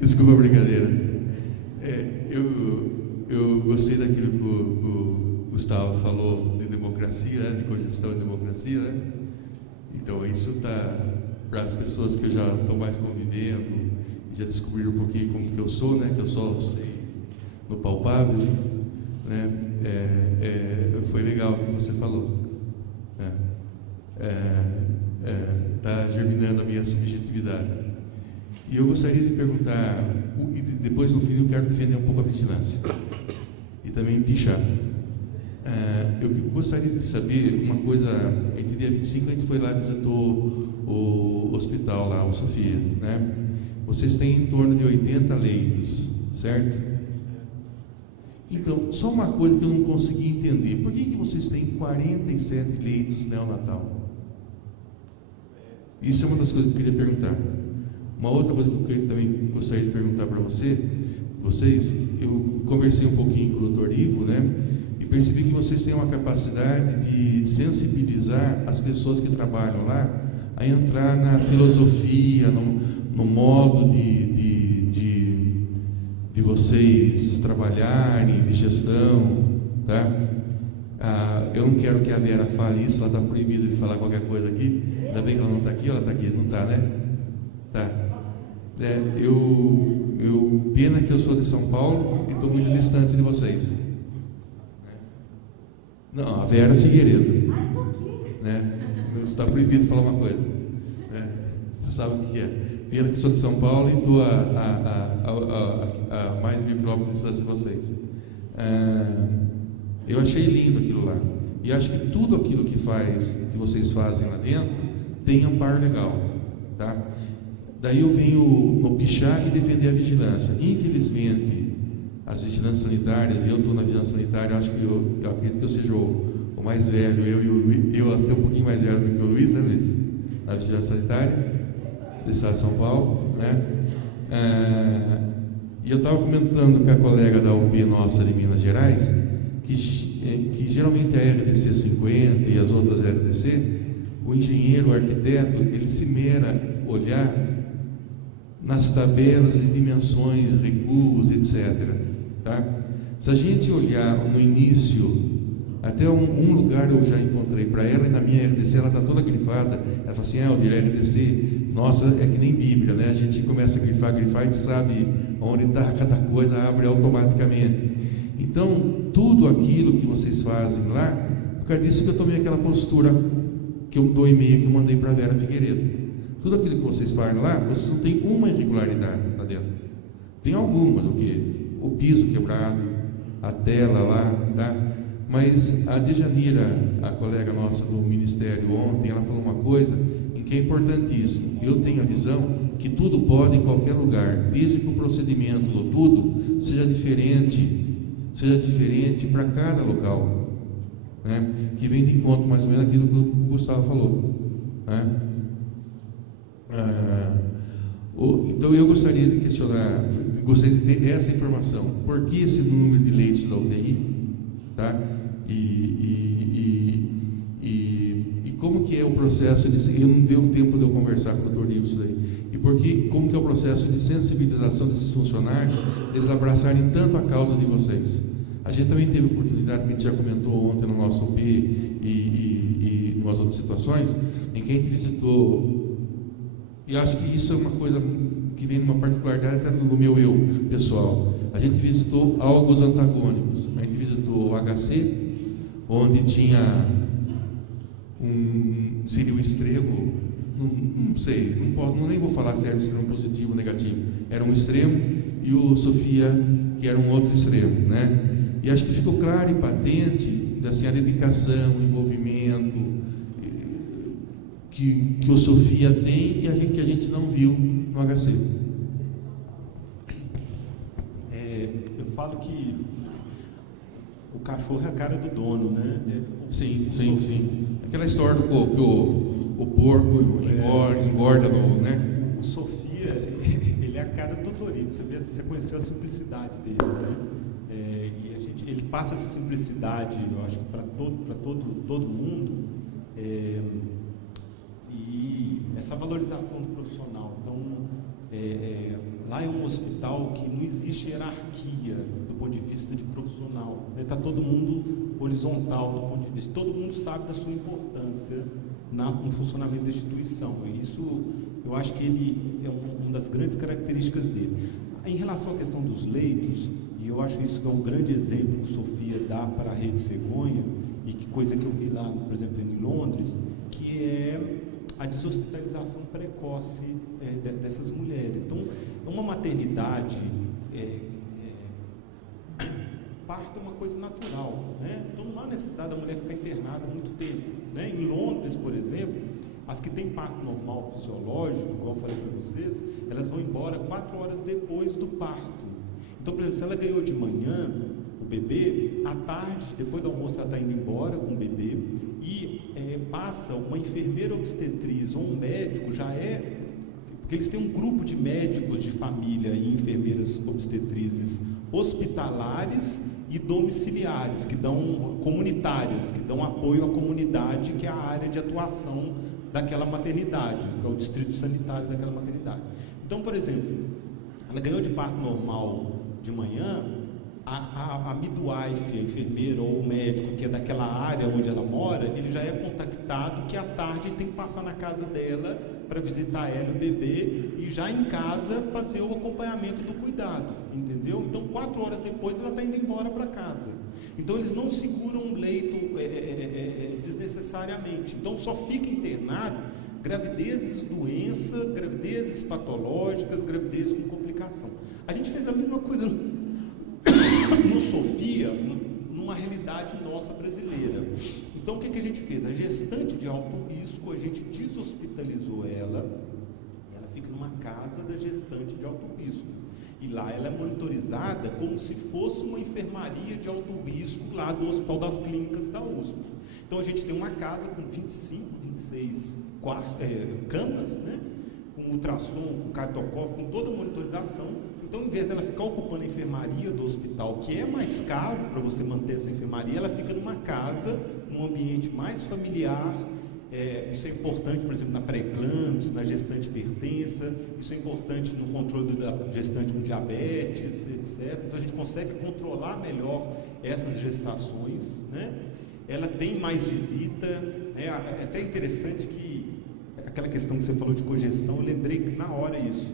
Desculpa a brincadeira. Eu gostei daquilo que o Gustavo falou de democracia, né, de cogestão de democracia, né? Então isso está para as pessoas que já estão mais convivendo, já descobriram um pouquinho como que eu sou, né? Que eu só sei no palpável, né? Foi legal o que você falou. Está germinando a minha subjetividade. E eu gostaria de perguntar, e depois no fim eu quero defender um pouco a vigilância e também pichar. Eu gostaria de saber uma coisa. Entre dia 25 a gente foi lá e visitou o hospital lá, o Sofia, né? Vocês têm em torno de 80 leitos, certo? Então, só uma coisa que eu não consegui entender: por que vocês têm 47 leitos neonatal? Isso é uma das coisas que eu queria perguntar. Uma outra coisa que eu também gostaria de perguntar para vocês, eu conversei um pouquinho com o Dr. Ivo, né? E percebi que vocês têm uma capacidade de sensibilizar as pessoas que trabalham lá a entrar na filosofia, no modo de vocês trabalharem, de gestão, tá? Eu não quero que a Vera fale isso, ela está proibida de falar qualquer coisa aqui. Ainda bem que ela não está aqui, ela está aqui, não está, né? Tá. Pena que eu sou de São Paulo e estou muito distante de vocês. Não, a Vera Figueiredo, né? Você está proibido de falar uma coisa, né? Você sabe o que é. Pena que eu sou de São Paulo e estou a mais de 1000 quilômetros de distância de vocês. Eu achei lindo aquilo lá. E acho que tudo aquilo que vocês fazem lá dentro tem amparo legal, tá? Daí eu venho no pichar e defender a vigilância. Infelizmente, as vigilâncias sanitárias, e eu estou na vigilância sanitária, acho que eu acredito que eu seja o mais velho, eu e o Luiz, eu até um pouquinho mais velho do que o Luiz, né, Luiz? Na vigilância sanitária do Estado de São Paulo, né? E eu estava comentando com a colega da UP nossa de Minas Gerais, que geralmente a RDC 50 e as outras RDC, o engenheiro, o arquiteto, ele se mera olhar nas tabelas de dimensões, recuos, etc. Tá? Se a gente olhar no início, até um lugar eu já encontrei para ela, e na minha RDC ela está toda grifada. Ela fala assim: Helder, RDC, nossa, é que nem Bíblia, né? A gente começa a grifar, e a gente sabe onde está cada coisa, abre automaticamente. Então, tudo aquilo que vocês fazem lá, por causa disso que eu tomei aquela postura que eu dou e-mail que eu mandei para a Vera Figueiredo. Tudo aquilo que vocês fazem lá, vocês não têm uma irregularidade lá dentro. Tem algumas, o quê? O piso quebrado, a tela lá, tá? Mas a Dejanira, a colega nossa do Ministério ontem, ela falou uma coisa em que é importantíssimo. Eu tenho a visão que tudo pode em qualquer lugar, desde que o procedimento do tudo seja diferente para cada local, né? Que vem de encontro mais ou menos aquilo que o Gustavo falou, né? Então eu gostaria de questionar, gostaria de ter essa informação: por que esse número de leitos da UTI, tá? E como que é o processo de, eu não deu tempo de eu conversar com o Dr. Nilson isso aí, e como que é o processo de sensibilização desses funcionários, eles abraçarem tanto a causa de vocês. A gente também teve oportunidade, que a gente já comentou ontem no nosso UP e em umas outras situações, em que a gente visitou, e acho que isso é uma coisa que vem numa particularidade até do meu eu pessoal. A gente visitou algos antagônicos. A gente visitou o HC, onde tinha seria o extremo, não sei, nem vou falar se era um extremo positivo ou negativo, era um extremo, e o Sofia, que era um outro extremo, né? E acho que ficou claro e patente assim, a dedicação, o envolvimento que o Sofia tem e que a gente não viu no HC. Eu falo que o cachorro é a cara do dono, né? Sim. Aquela história do que o porco engorda no, né? O Sofia, ele é a cara do Torino. Você conheceu a simplicidade dele, né? E ele passa essa simplicidade, eu acho, para todo mundo, e essa valorização do profissional. Então, lá lá é um hospital que não existe hierarquia do ponto de vista de profissional. Está todo mundo horizontal do ponto de vista. Todo mundo sabe da sua importância no funcionamento da instituição. E isso, eu acho que ele é uma das grandes características dele. Em relação à questão dos leitos, e eu acho isso que é um grande exemplo que Sofia dá para a Rede Cegonha, e que coisa que eu vi lá, por exemplo, em Londres, que é a deshospitalização precoce dessas mulheres. Então, uma maternidade, parto é uma coisa natural, né? Então não há necessidade da mulher ficar internada muito tempo, né? Em Londres, por exemplo, as que têm parto normal fisiológico, igual eu falei para vocês, elas vão embora 4 horas depois do parto. Então, por exemplo, se ela ganhou de manhã o bebê, à tarde, depois do almoço, ela está indo embora com o bebê e passa uma enfermeira obstetriz ou um médico, porque eles têm um grupo de médicos de família e enfermeiras obstetrizes hospitalares e domiciliares, comunitárias, que dão apoio à comunidade, que é a área de atuação daquela maternidade, que é o distrito sanitário daquela maternidade. Então, por exemplo, ela ganhou de parto normal de manhã, a midwife, a enfermeira ou o médico que é daquela área onde ela mora, ele já é contactado que à tarde ele tem que passar na casa dela para visitar ela e o bebê e já em casa fazer o acompanhamento do cuidado, entendeu? Então 4 horas depois ela está indo embora para casa. Então eles não seguram um leito desnecessariamente. Então só fica internado gravidezes doença, gravidezes patológicas, gravidezes com complicação. A gente fez a mesma coisa no Sofia, numa realidade nossa brasileira. Então o que a gente fez? A gestante de alto risco, a gente deshospitalizou ela fica numa casa da gestante de alto risco. E lá ela é monitorizada como se fosse uma enfermaria de alto risco lá do Hospital das Clínicas da USP. Então a gente tem uma casa com 25, 26 camas, né? Com ultrassom, com cartocópio, com toda a monitorização. Então, em vez dela ficar ocupando a enfermaria do hospital, que é mais caro para você manter essa enfermaria, ela fica numa casa, num ambiente mais familiar. Isso é importante, por exemplo, na pré-eclâmpsia, na gestante hipertensa, isso é importante no controle da gestante com diabetes, etc. Então, a gente consegue controlar melhor essas gestações, né? Ela tem mais visita, né? É até interessante que, aquela questão que você falou de cogestão, eu lembrei na hora isso.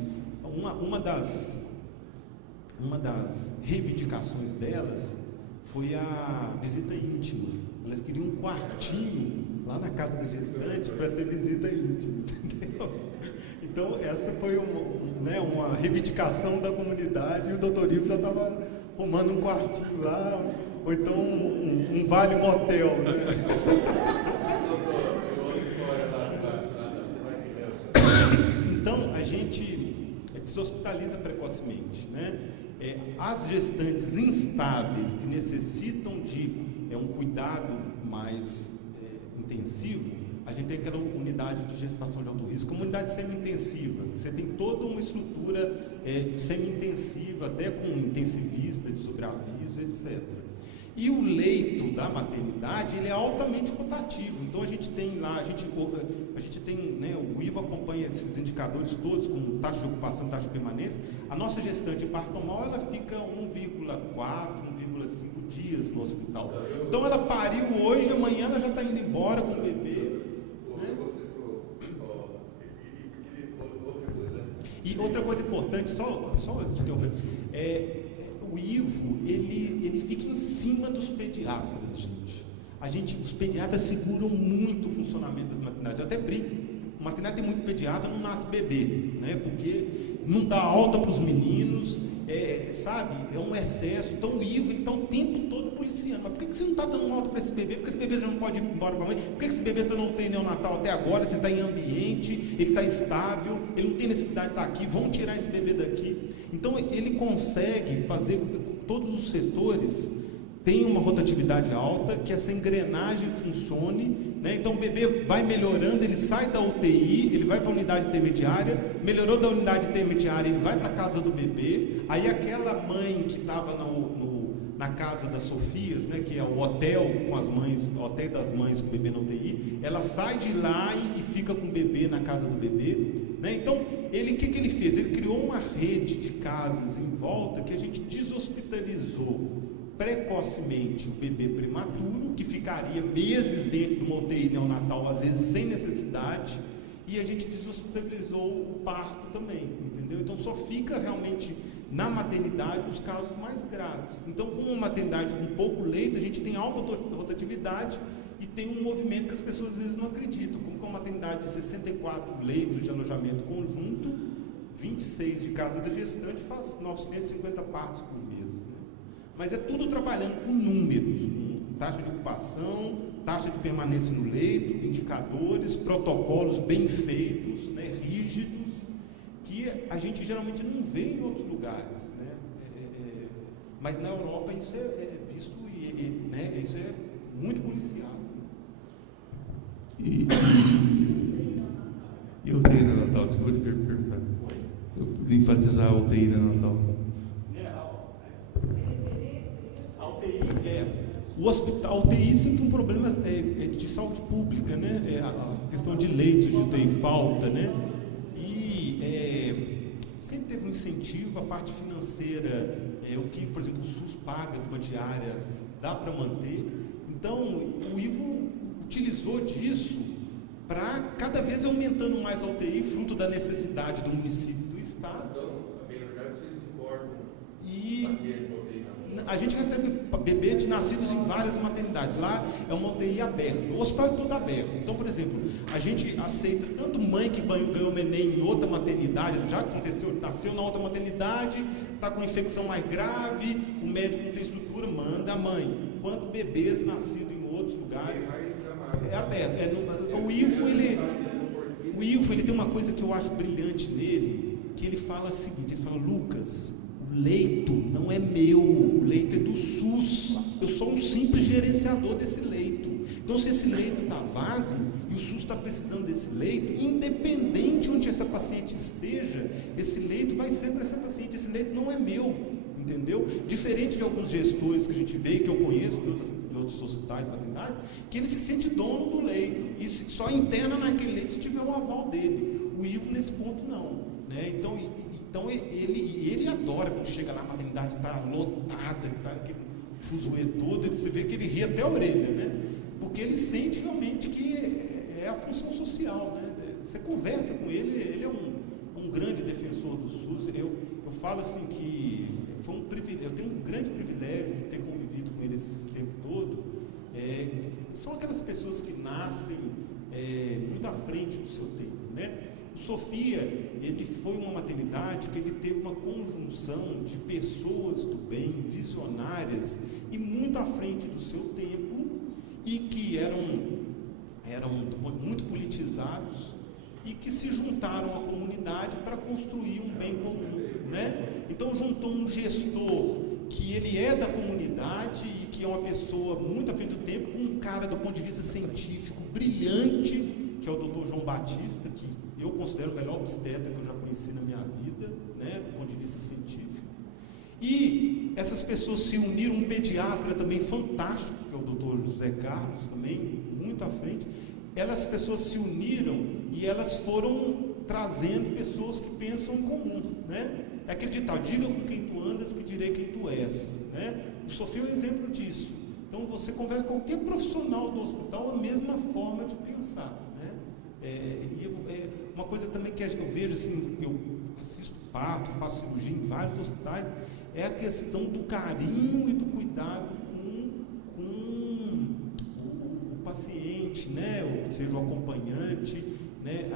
Uma das reivindicações delas foi a visita íntima. Elas queriam um quartinho lá na casa da gestante para ter visita íntima, entendeu? Então essa foi uma reivindicação da comunidade, e o doutor Ivo já estava arrumando um quartinho lá, ou então um vale motel, né? Então a gente deshospitaliza precocemente, né? As gestantes instáveis que necessitam de um cuidado mais intensivo, a gente tem aquela unidade de gestação de alto risco, uma unidade semi-intensiva. Você tem toda uma estrutura semi-intensiva, até com intensivista de sobreaviso, etc. E o leito da maternidade, ele é altamente rotativo. Então a gente tem lá, a gente tem, né, o IVA acompanha esses indicadores todos, como taxa de ocupação, taxa de permanência. A nossa gestante em parto normal, ela fica 1,4, 1,5 dias no hospital. Então ela pariu hoje, amanhã ela já está indo embora com o bebê. E outra coisa importante, só te interromper, o IVO, ele fica em cima dos pediatras, gente. Os pediatras seguram muito o funcionamento das maternidades. Eu até brinco, maternidade tem muito pediatra, não nasce bebê, né? Porque não dá alta para os meninos, sabe? É um excesso. Então o IVO está o tempo todo policiando. Mas por que você não está dando alta para esse bebê? Por que esse bebê já não pode ir embora para a mãe? Por que esse bebê não tem neonatal até agora? Você está em ambiente, ele está estável, ele não tem necessidade de estar aqui, vão tirar esse bebê daqui. Então ele consegue fazer com que todos os setores tenham uma rotatividade alta, que essa engrenagem funcione, né? Então o bebê vai melhorando, ele sai da UTI, ele vai para a unidade intermediária, melhorou da unidade intermediária, ele vai para a casa do bebê, aí aquela mãe que estava na casa das Sofias, né, que é o hotel com as mães, o hotel das mães com o bebê na UTI, ela sai de lá e fica com o bebê na casa do bebê, né? Então, o que ele fez? Ele criou uma rede de casas em volta que a gente deshospitalizou precocemente o bebê prematuro, que ficaria meses dentro de uma UTI neonatal, às vezes sem necessidade, e a gente deshospitalizou o parto também, entendeu? Então só fica realmente na maternidade os casos mais graves. Então, com uma maternidade com pouco leito, a gente tem alta rotatividade e tem um movimento que as pessoas às vezes não acreditam, como com uma maternidade de 64 leitos de alojamento conjunto, 26 de cada gestante, faz 950 partos por mês, né? Mas é tudo trabalhando com números, com taxa de ocupação, taxa de permanência no leito, indicadores, protocolos bem feitos, né, rígidos, que a gente geralmente não vê em outros lugares, né? Mas na Europa isso é visto, né, isso é muito policiado. E a UTI neonatal, desculpa te perguntar. Eu podia enfatizar a UTI neonatal. O hospital, a UTI sempre foi um problema de saúde pública, né? A questão de leitos de UTI falta, né? E sempre teve um incentivo, a parte financeira, o que, por exemplo, o SUS paga de uma diária, dá para manter. Então, o Ivo utilizou disso para cada vez aumentando mais a UTI, fruto da necessidade do município e do estado. Então, a melhorar vocês importam pacientes. A gente recebe bebê de nascidos em várias maternidades. Lá é uma UTI aberta, o hospital é todo aberto. Então, por exemplo, a gente aceita tanto mãe que ganhou neném em outra maternidade, já aconteceu, nasceu na outra maternidade, está com infecção mais grave, o médico não tem estrutura, manda a mãe. Quanto bebês nascidos em outros lugares, é aberto. O Ivo, ele tem uma coisa que eu acho brilhante nele, que ele fala o seguinte, ele fala: Lucas, o leito não é meu, o leito é do SUS, eu sou um simples gerenciador desse leito. Então, se esse leito está vago e o SUS está precisando desse leito, independente onde essa paciente esteja, esse leito vai ser para essa paciente, esse leito não é meu, entendeu? Diferente de alguns gestores que a gente vê, que eu conheço de outros hospitais, maternidade, que ele se sente dono do leito e só interna naquele leito se tiver o aval dele. O Ivo, nesse ponto, não, né? Então ele adora quando chega lá, a maternidade está lotada, está aquele fuzuê todo, você vê que ele ri até a orelha, né? Porque ele sente realmente que é a função social, né? Você conversa com ele, ele é um grande defensor do SUS. Eu falo assim que foi um privilégio, eu tenho um grande privilégio de ter convivido com ele esse tempo todo. São aquelas pessoas que nascem muito à frente do seu tempo, né? O Sofia, ele foi uma maternidade que ele teve uma conjunção de pessoas do bem, visionárias e muito à frente do seu tempo e que eram muito politizados e que se juntaram à comunidade para construir um bem comum, né? Então juntou um gestor que ele é da comunidade e que é uma pessoa muito à frente do tempo, um cara do ponto de vista científico brilhante, que é o Dr. João Batista, que eu considero o melhor obstetra que eu já conheci na minha vida, né, do ponto de vista científico. E essas pessoas se uniram, um pediatra também fantástico, que é o Dr. José Carlos, também muito à frente. Essas pessoas se uniram e elas foram trazendo pessoas que pensam em comum, né? É aquele ditado: diga com quem tu andas que direi quem tu és, né? O Sofia é um exemplo disso. Então você conversa com qualquer profissional do hospital, a mesma forma de pensar, né? Uma coisa também que eu vejo assim, eu assisto parto, faço cirurgia em vários hospitais, é a questão do carinho e do cuidado com o paciente, né? Ou seja, o acompanhante, né?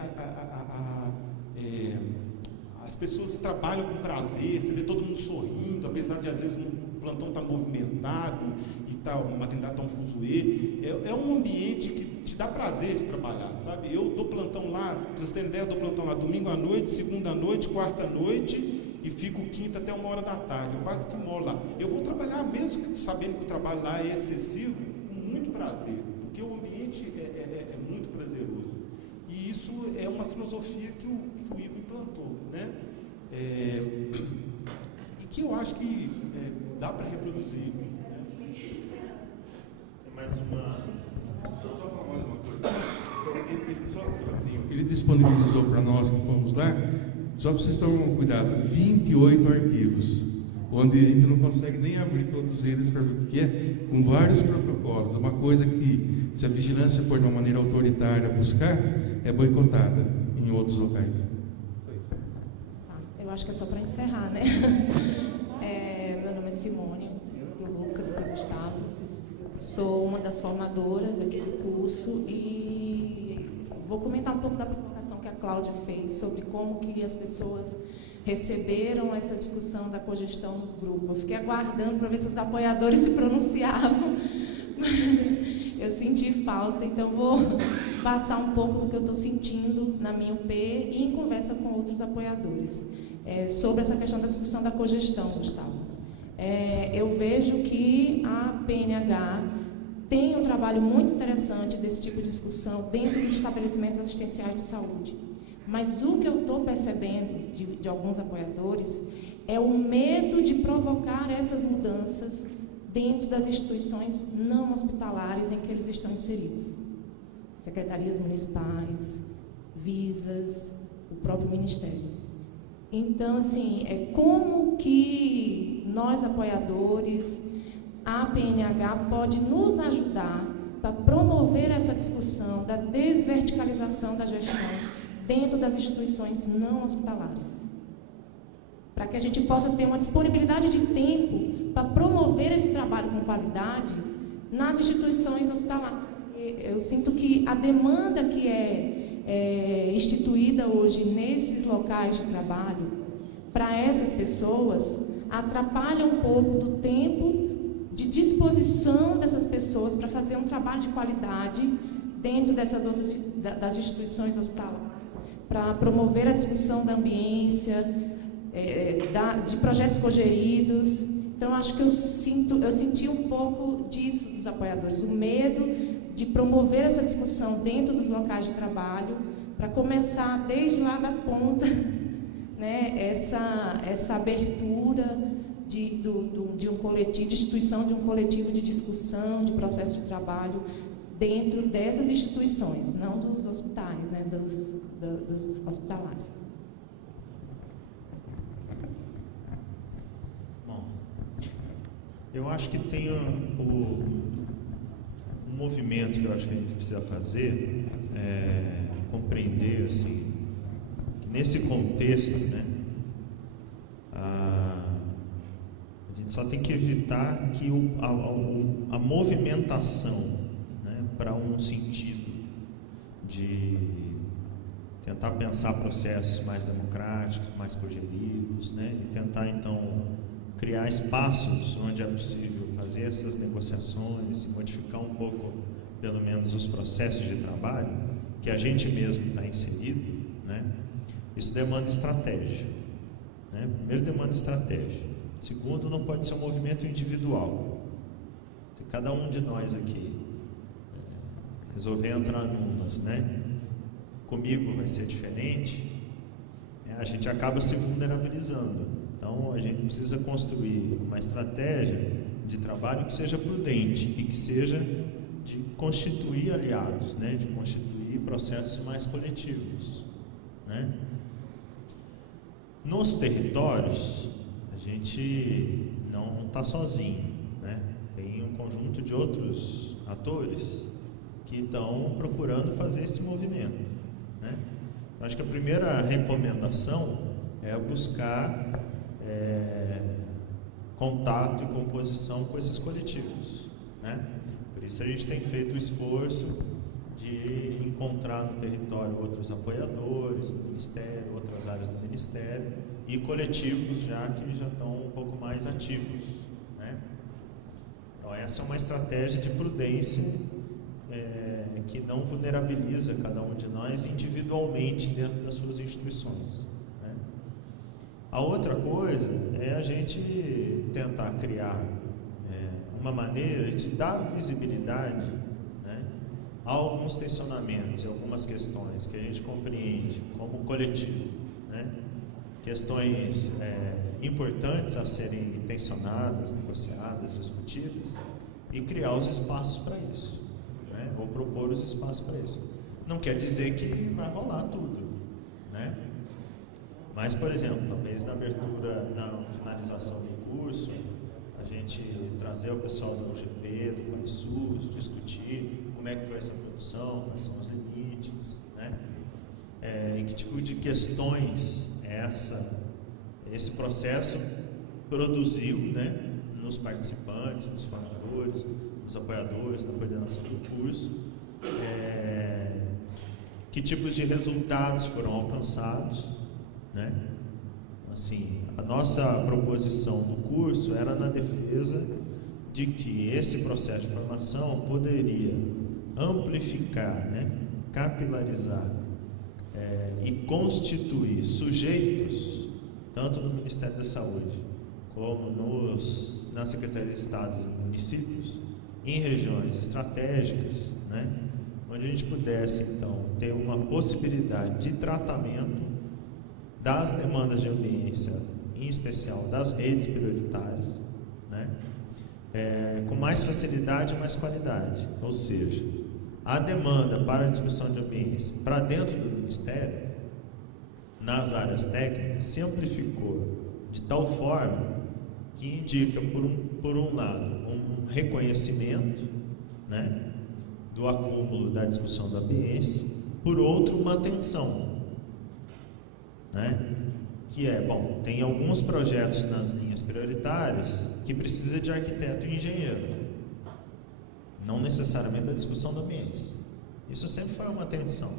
As pessoas trabalham com prazer, você vê todo mundo sorrindo, apesar de às vezes o plantão estar movimentado e tal, a maternidade está um fuzuê. É um ambiente que te dá prazer de trabalhar, sabe? Eu dou plantão lá, pra vocês terem ideia, eu dou plantão lá domingo à noite, segunda à noite, quarta à noite e fico quinta até 1h da tarde, eu quase que moro lá. Eu vou trabalhar, mesmo sabendo que o trabalho lá é excessivo, com muito prazer, porque o ambiente é muito prazeroso. E isso é uma filosofia que o Ivo implantou, né? E que eu acho que dá para reproduzir. Tem mais uma... Só falar uma coisa. Ele ele disponibilizou para nós que fomos lá, só para vocês tomar cuidado, 28 arquivos, onde a gente não consegue nem abrir todos eles para ver o que é, com vários protocolos. Uma coisa que, se a vigilância for de uma maneira autoritária buscar, é boicotada em outros locais. Tá, eu acho que é só para encerrar, né? Meu nome é Simone, do Lucas, do Gustavo. Sou uma das formadoras aqui do curso e vou comentar um pouco da provocação que a Cláudia fez sobre como que as pessoas receberam essa discussão da cogestão no grupo. Eu fiquei aguardando para ver se os apoiadores se pronunciavam. Eu senti falta, então vou passar um pouco do que eu estou sentindo na minha UP e em conversa com outros apoiadores sobre essa questão da discussão da cogestão, Gustavo. Eu vejo que a PNH tem um trabalho muito interessante desse tipo de discussão dentro dos estabelecimentos assistenciais de saúde. Mas o que eu estou percebendo de alguns apoiadores é o medo de provocar essas mudanças dentro das instituições não hospitalares em que eles estão inseridos. Secretarias municipais, visas, o próprio Ministério. Então, assim, como que nós, apoiadores, a PNH pode nos ajudar para promover essa discussão da desverticalização da gestão dentro das instituições não hospitalares, para que a gente possa ter uma disponibilidade de tempo para promover esse trabalho com qualidade nas instituições hospitalares. Eu sinto que a demanda que é instituída hoje nesses locais de trabalho para essas pessoas atrapalha um pouco do tempo de disposição dessas pessoas para fazer um trabalho de qualidade dentro dessas outras das instituições hospitalares, para promover a discussão da ambiência, de projetos cogeridos. Então, acho que eu senti um pouco disso dos apoiadores, o medo de promover essa discussão dentro dos locais de trabalho, para começar desde lá da ponta, né, essa abertura de um coletivo, de instituição de um coletivo de discussão, de processo de trabalho dentro dessas instituições, não dos hospitais, né, dos hospitalares. Bom, eu acho que tem um movimento que eu acho que a gente precisa fazer, compreender, assim, que nesse contexto, né, a gente só tem que evitar que a movimentação, né, para um sentido de tentar pensar processos mais democráticos, mais cogeridos, né, e tentar, então, criar espaços onde é possível fazer essas negociações e modificar um pouco, pelo menos, os processos de trabalho que a gente mesmo está inserido, né? Isso demanda estratégia, né? Primeiro, demanda estratégia. Segundo, não pode ser um movimento individual. Se cada um de nós aqui resolver entrar numas, né? Comigo vai ser diferente, a gente acaba se vulnerabilizando. Então, a gente precisa construir uma estratégia de trabalho que seja prudente e que seja de constituir aliados, né? De constituir processos mais coletivos, né? Nos territórios, a gente não está sozinho, né? Tem um conjunto de outros atores que estão procurando fazer esse movimento, né? Eu acho que a primeira recomendação é buscar contato e composição com esses coletivos, né? Por isso a gente tem feito o esforço de encontrar no território outros apoiadores do Ministério, outras áreas do Ministério e coletivos que já estão um pouco mais ativos, né? Então essa é uma estratégia de prudência que não vulnerabiliza cada um de nós individualmente dentro das suas instituições, né? A outra coisa é a gente tentar criar uma maneira de dar visibilidade, né, a alguns tensionamentos e algumas questões que a gente compreende como coletivo, né? Questões importantes a serem tensionadas, negociadas, discutidas, e criar os espaços para isso, né? Ou propor os espaços para isso. Não quer dizer que vai rolar tudo, né? Mas, por exemplo, talvez na abertura, na finalização do curso, a gente trazer o pessoal do UGP, do Qualisus, discutir como é que foi essa produção, quais são os limites, né? E que tipo de questões esse processo produziu, né, nos participantes, nos formadores, nos apoiadores, na coordenação do curso, que tipos de resultados foram alcançados, né? Assim, a nossa proposição do curso era na defesa de que esse processo de formação poderia amplificar, né, capilarizar e constituir sujeitos, tanto no Ministério da Saúde, como na Secretaria de Estado e municípios, em regiões estratégicas, né, onde a gente pudesse, então, ter uma possibilidade de tratamento das demandas de ambiência, em especial das redes prioritárias, né, com mais facilidade e mais qualidade. Ou seja, a demanda para a discussão de ambiência para dentro do Ministério, nas áreas técnicas, se amplificou de tal forma que indica, por um lado, um reconhecimento, né, do acúmulo da discussão da ambiência, por outro, uma atenção, né, que bom, tem alguns projetos nas linhas prioritárias que precisa de arquiteto e engenheiro, não necessariamente da discussão da ambiência. Isso sempre foi uma atenção,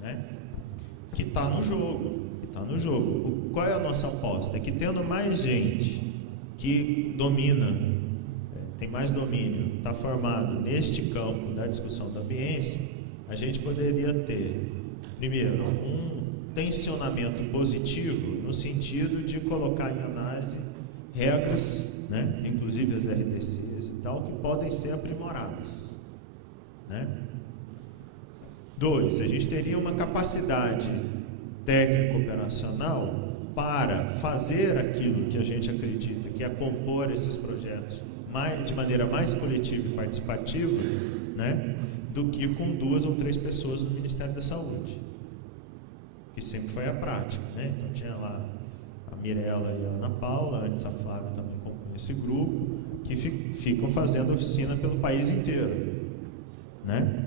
né, que está no jogo, Qual é a nossa aposta? É que tendo mais gente que domina, tem mais domínio, está formado neste campo da discussão da ambiência, a gente poderia ter, primeiro, um tensionamento positivo no sentido de colocar em análise regras, né, inclusive as RDCs e tal, que podem ser aprimoradas, né? 2, a gente teria uma capacidade técnico-operacional para fazer aquilo que a gente acredita que é compor esses projetos de maneira mais coletiva e participativa, né, do que com 2 ou 3 pessoas no Ministério da Saúde, que sempre foi a prática, né? Então tinha lá a Mirella e a Ana Paula, antes a Flávia também compõe esse grupo, que ficam fazendo oficina pelo país inteiro, né?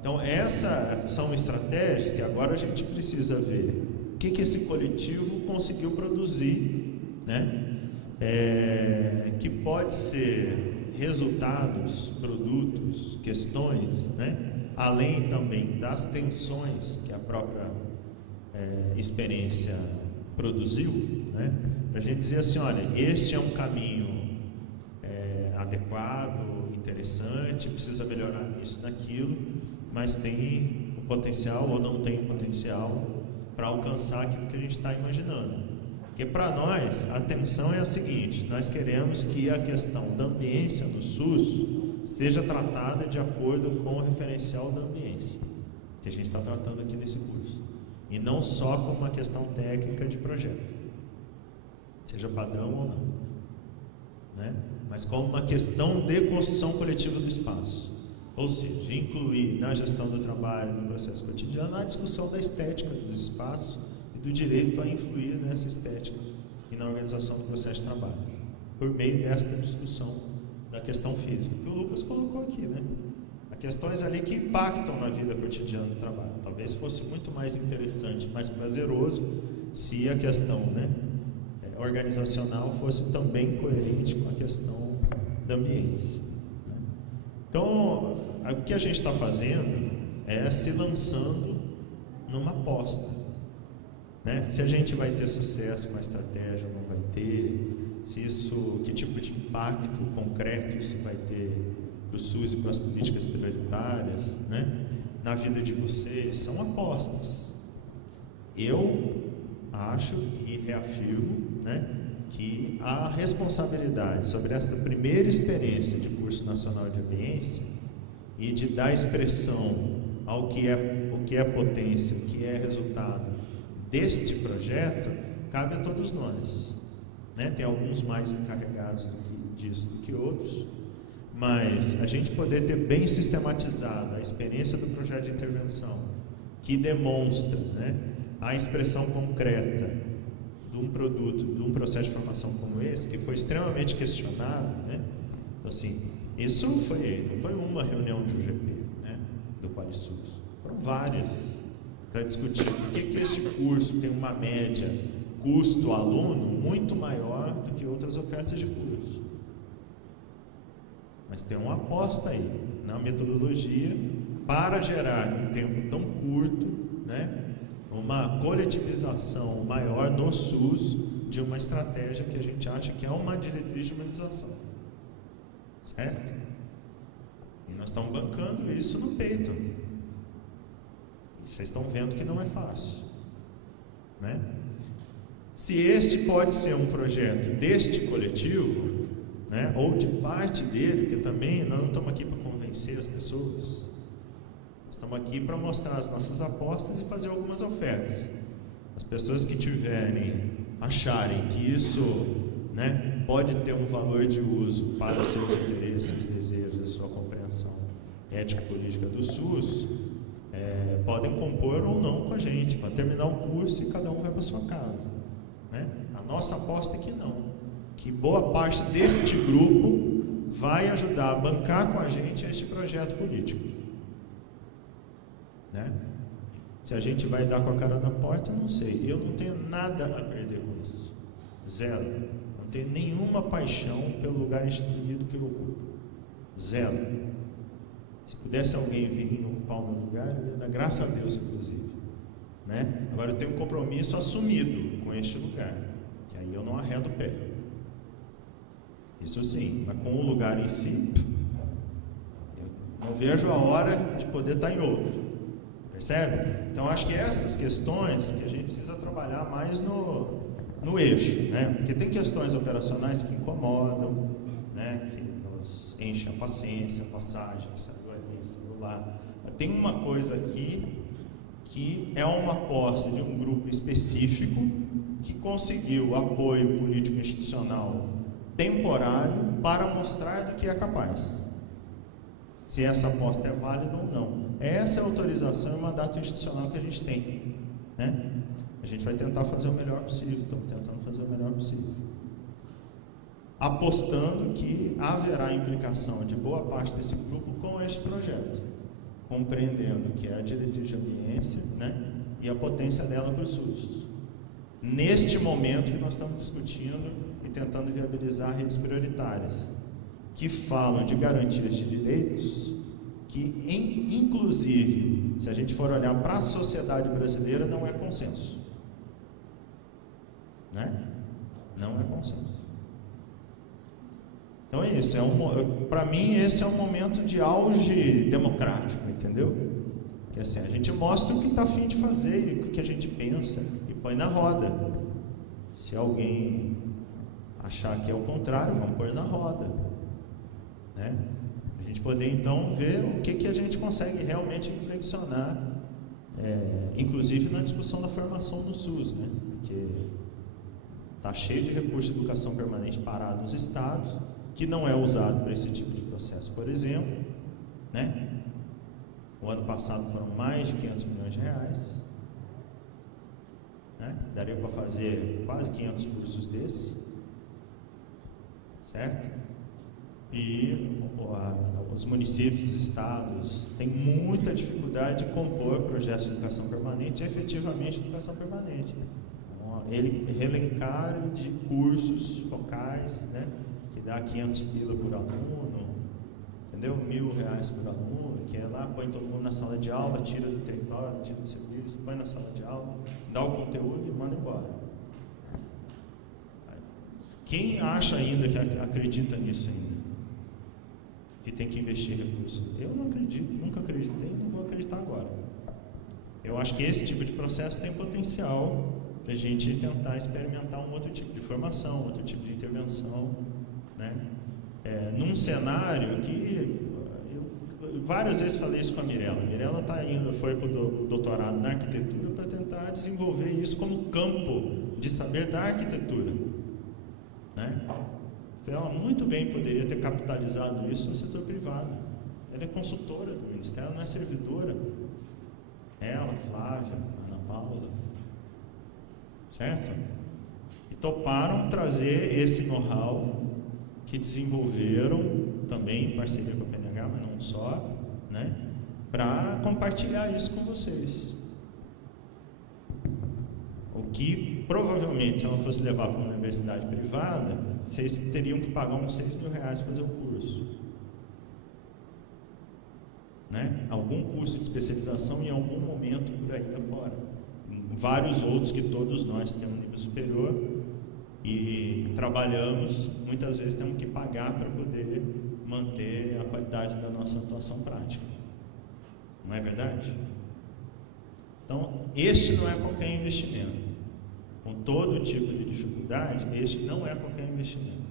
Então essas são estratégias que agora a gente precisa ver o que esse coletivo conseguiu produzir, né? Que pode ser resultados, produtos, questões, né? Além também das tensões que a própria experiência produziu, né? Para a gente dizer assim, olha, este é um caminho adequado, interessante, precisa melhorar nisso, naquilo, mas tem o potencial ou não tem o potencial para alcançar aquilo que a gente está imaginando. Porque para nós, a tensão é a seguinte: nós queremos que a questão da ambiência no SUS seja tratada de acordo com o referencial da ambiência, que a gente está tratando aqui nesse curso, e não só como uma questão técnica de projeto, seja padrão ou não, né? Mas como uma questão de construção coletiva do espaço, ou seja, incluir na gestão do trabalho, no processo cotidiano, a discussão da estética dos espaços e do direito a influir nessa estética e na organização do processo de trabalho, por meio desta discussão da questão física, que o Lucas colocou aqui, né? Há questões ali que impactam na vida cotidiana do trabalho. Talvez fosse muito mais interessante, mais prazeroso, se a questão, né, organizacional fosse também coerente com a questão da ambiência. Então, o que a gente está fazendo é se lançando numa aposta, né? Se a gente vai ter sucesso com a estratégia ou não vai ter, que tipo de impacto concreto isso vai ter para o SUS e para as políticas prioritárias, né, na vida de vocês, são apostas. Eu acho e reafirmo, né, que a responsabilidade sobre essa primeira experiência de curso nacional de ambiência e de dar expressão ao que é potência, o que é resultado deste projeto, cabe a todos nós, né? Tem alguns mais encarregados disso do que outros, Mas a gente poder ter bem sistematizado a experiência do projeto de intervenção, que demonstra, né, a expressão concreta de um produto, de um processo de formação como esse, que foi extremamente questionado, né? Então, assim, isso não foi uma reunião de UGP, né, do QualiSUS, foram várias, para discutir por que este curso tem uma média custo-aluno muito maior do que outras ofertas de curso. Mas tem uma aposta aí na metodologia para gerar, em um tempo tão curto, né, uma coletivização maior no SUS de uma estratégia que a gente acha que é uma diretriz de humanização. Certo? E nós estamos bancando isso no peito. E vocês estão vendo que não é fácil. Né? Se este pode ser um projeto deste coletivo, né, ou de parte dele, porque também nós não estamos aqui para convencer as pessoas, nós estamos aqui para mostrar as nossas apostas e fazer algumas ofertas. As pessoas que acharem que isso, né, pode ter um valor de uso para os seus interesses, seus desejos, a sua compreensão ético-política do SUS, podem compor ou não com a gente, para terminar o curso e cada um vai para a sua casa. Né? A nossa aposta é que não. Que boa parte deste grupo vai ajudar a bancar com a gente este projeto político. Né? Se a gente vai dar com a cara na porta, eu não sei. Eu não tenho nada a perder com isso. Zero. Não tenho nenhuma paixão pelo lugar instituído que eu ocupo. Zero. Se pudesse alguém vir ocupar o meu lugar, eu ia dar graças a Deus, inclusive. Né? Agora eu tenho um compromisso assumido com este lugar, que aí eu não arredo o pé. Isso sim, mas com o lugar em si, eu não vejo a hora de poder estar em outro. Percebe? Então acho que essas questões que a gente precisa trabalhar mais no eixo, né? Porque tem questões operacionais que incomodam, né? Que nos enchem a paciência, a passagem, saiu ali, saiu lá. Mas tem uma coisa aqui que é uma aposta de um grupo específico que conseguiu apoio político institucional temporário para mostrar do que é capaz. Se essa aposta é válida ou não. Essa é a autorização e mandato institucional que a gente tem. Né? A gente vai tentar fazer o melhor possível. Estamos tentando fazer o melhor possível. Apostando que haverá implicação de boa parte desse grupo com este projeto. Compreendendo que é a diretriz de ambiência, né? E a potência dela para o SUS. Neste momento que nós estamos discutindo e tentando viabilizar redes prioritárias, que falam de garantias de direitos, que inclusive, se a gente for olhar para a sociedade brasileira, não é consenso. Né? Não é consenso. Então é isso, para mim esse é um momento de auge democrático, entendeu? Que assim, a gente mostra o que está a fim de fazer e o que a gente pensa e põe na roda. Se alguém achar que é o contrário, vamos pôr na roda. Né? A gente poder então ver o que a gente consegue realmente inflexionar, inclusive na discussão da formação do SUS, né? Porque está cheio de recurso de educação permanente parado nos estados, que não é usado para esse tipo de processo, por exemplo. Né? O ano passado foram mais de 500 milhões de reais. Né? Daria para fazer quase 500 cursos desses. Certo? E os municípios, os estados têm muita dificuldade de compor projetos de educação permanente e efetivamente educação permanente. Ele relencaram de cursos focais, né, que dá 500 pila por aluno, entendeu? R$1.000 por aluno, que é lá, põe todo mundo na sala de aula, tira do território, tira do serviço, põe na sala de aula, dá o conteúdo e manda embora. Quem acha ainda que acredita nisso ainda? Que tem que investir recursos? Eu não acredito, nunca acreditei e não vou acreditar agora. Eu acho que esse tipo de processo tem potencial para a gente tentar experimentar um outro tipo de formação, outro tipo de intervenção, né? Num cenário que eu várias vezes falei isso com a Mirella. A Mirella foi para o doutorado na arquitetura para tentar desenvolver isso como campo de saber da arquitetura. Né? ela muito bem poderia ter capitalizado isso no setor privado. Ela é consultora do Ministério, ela não é servidora. Ela, Flávia, Ana Paula, certo? E toparam trazer esse know-how que desenvolveram também em parceria com a PNH, mas não só, né? Para compartilhar isso com vocês. O que provavelmente, se ela fosse levar para uma universidade privada, vocês teriam que pagar uns R$6.000 para fazer o curso. Né? Algum curso de especialização em algum momento por aí afora. Vários outros que todos nós temos nível superior e trabalhamos, muitas vezes temos que pagar para poder manter a qualidade da nossa atuação prática. Não é verdade? Então, este não é qualquer investimento. Com todo tipo de dificuldade, este não é qualquer investimento.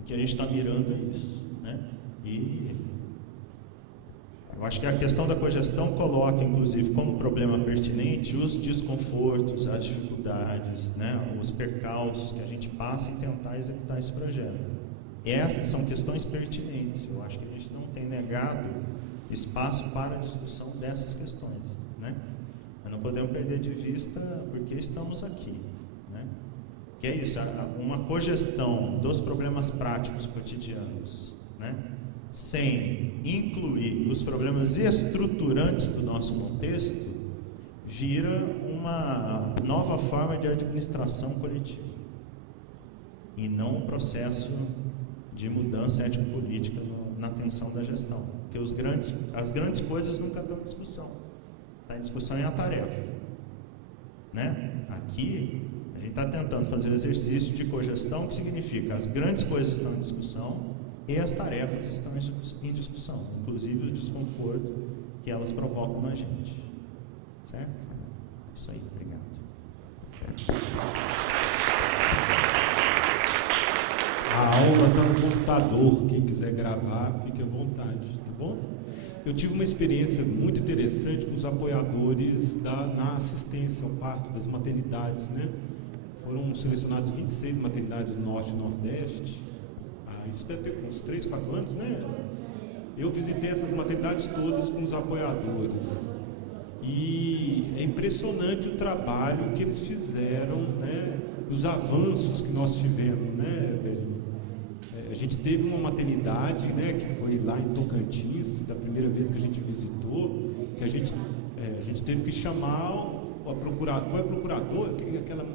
O que a gente está mirando é isso, né? E eu acho que a questão da cogestão coloca, inclusive, como problema pertinente os desconfortos, as dificuldades, né? Os percalços que a gente passa em tentar executar esse projeto. Essas são questões pertinentes. Eu acho que a gente não tem negado espaço para a discussão dessas questões, né? Mas não podemos perder de vista porque estamos aqui, né? Que é isso, uma cogestão dos problemas práticos cotidianos, né? Sem incluir os problemas estruturantes do nosso contexto, vira uma nova forma de administração coletiva e não um processo de mudança ético-política na atenção da gestão, porque as grandes coisas nunca estão em discussão. Está em discussão é a tarefa, né? Aqui a gente está tentando fazer o exercício de cogestão, que significa as grandes coisas estão em discussão e as tarefas estão em discussão, inclusive o desconforto que elas provocam na gente, certo? É isso aí, obrigado. A aula está no computador, quem quiser gravar, fique à vontade, tá bom? Eu tive uma experiência muito interessante com os apoiadores na assistência ao parto das maternidades, né? Foram selecionados 26 maternidades do Norte e Nordeste. Isso deve ter uns 3, 4 anos, né? Eu visitei essas maternidades todas com os apoiadores. E é impressionante o trabalho que eles fizeram, né? Os avanços que nós tivemos, né, velho? A gente teve uma maternidade, né, que foi lá em Tocantins, da primeira vez que a gente visitou, que a gente teve que chamar a procuradora,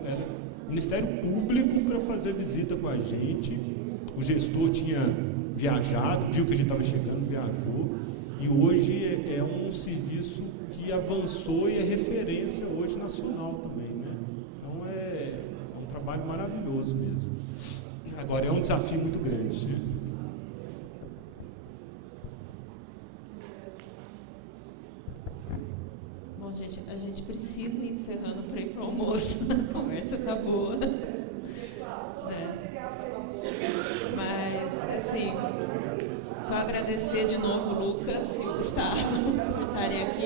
era o Ministério Público para fazer visita com a gente. O gestor tinha viajado, viu que a gente estava chegando, viajou, e hoje é um serviço que avançou e é referência hoje nacional também, né? Então é um trabalho maravilhoso mesmo. Agora é um desafio muito grande, né? Bom, gente, a gente precisa ir encerrando para ir para o almoço. A conversa está boa. Mas, assim, só agradecer de novo o Lucas e o Gustavo por estarem aqui.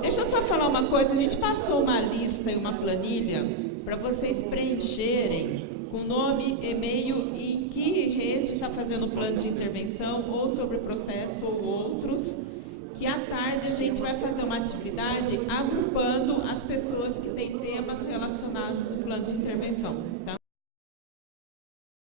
Deixa eu só falar uma coisa, a gente passou uma lista e uma planilha para vocês preencherem com nome, e-mail e em que rede está fazendo o plano de intervenção, ou sobre o processo ou outros, que à tarde a gente vai fazer uma atividade agrupando as pessoas que têm temas relacionados no plano de intervenção, tá?